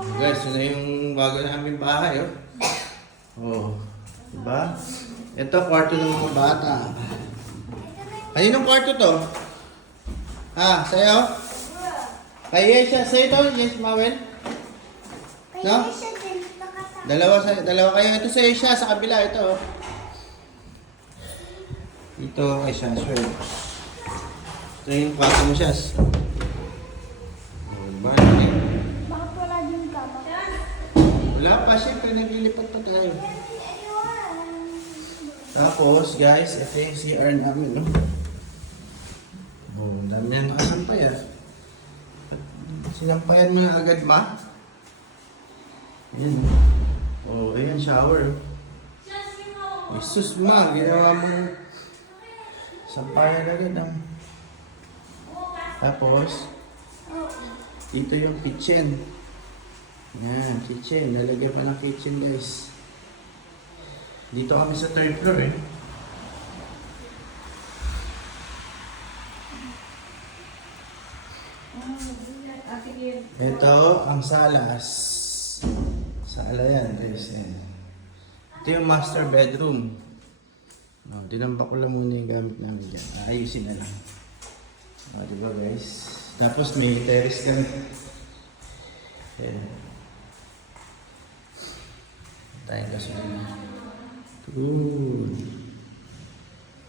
Guys, yun na yung bago namin bahay, oh. Oh, diba? Ito, kwarto ng mga bata. Kaninong kwarto to? Ah, sa'yo? Kaya siya, sa'yo to, Yes, Mawel? No? Dalawa kayo. Ito sa'yo siya, sa kabila, ito, oh. Ito, kay siya, sure. Ito yung kwarto mo siya. Diba? Bakit wala din kama? Wala pa, syempre, naglilipat pa tayo. Tapos, guys, ito yung CR namin, no? Oh, dami niyang nakasampay, ah. Sinampayan mo na agad, ma? Ayan. Oh, ayan, shower. Jesus, ma, ginawa mo. Sampayan agad, ah. Tapos, dito yung kitchen. Yan, kitchen. Lalagyan pa ng kitchen, guys. Dito kami sa third floor, eh. Ito ang salas. Sala yan, guys. Yan. Ito yung master bedroom. Oh, dinamba ko lang muna yung gamit namin dyan. Ayusin na lang. Oh, diba, guys? Tapos may terrace kami. Yan. Tayong gasolina. Good.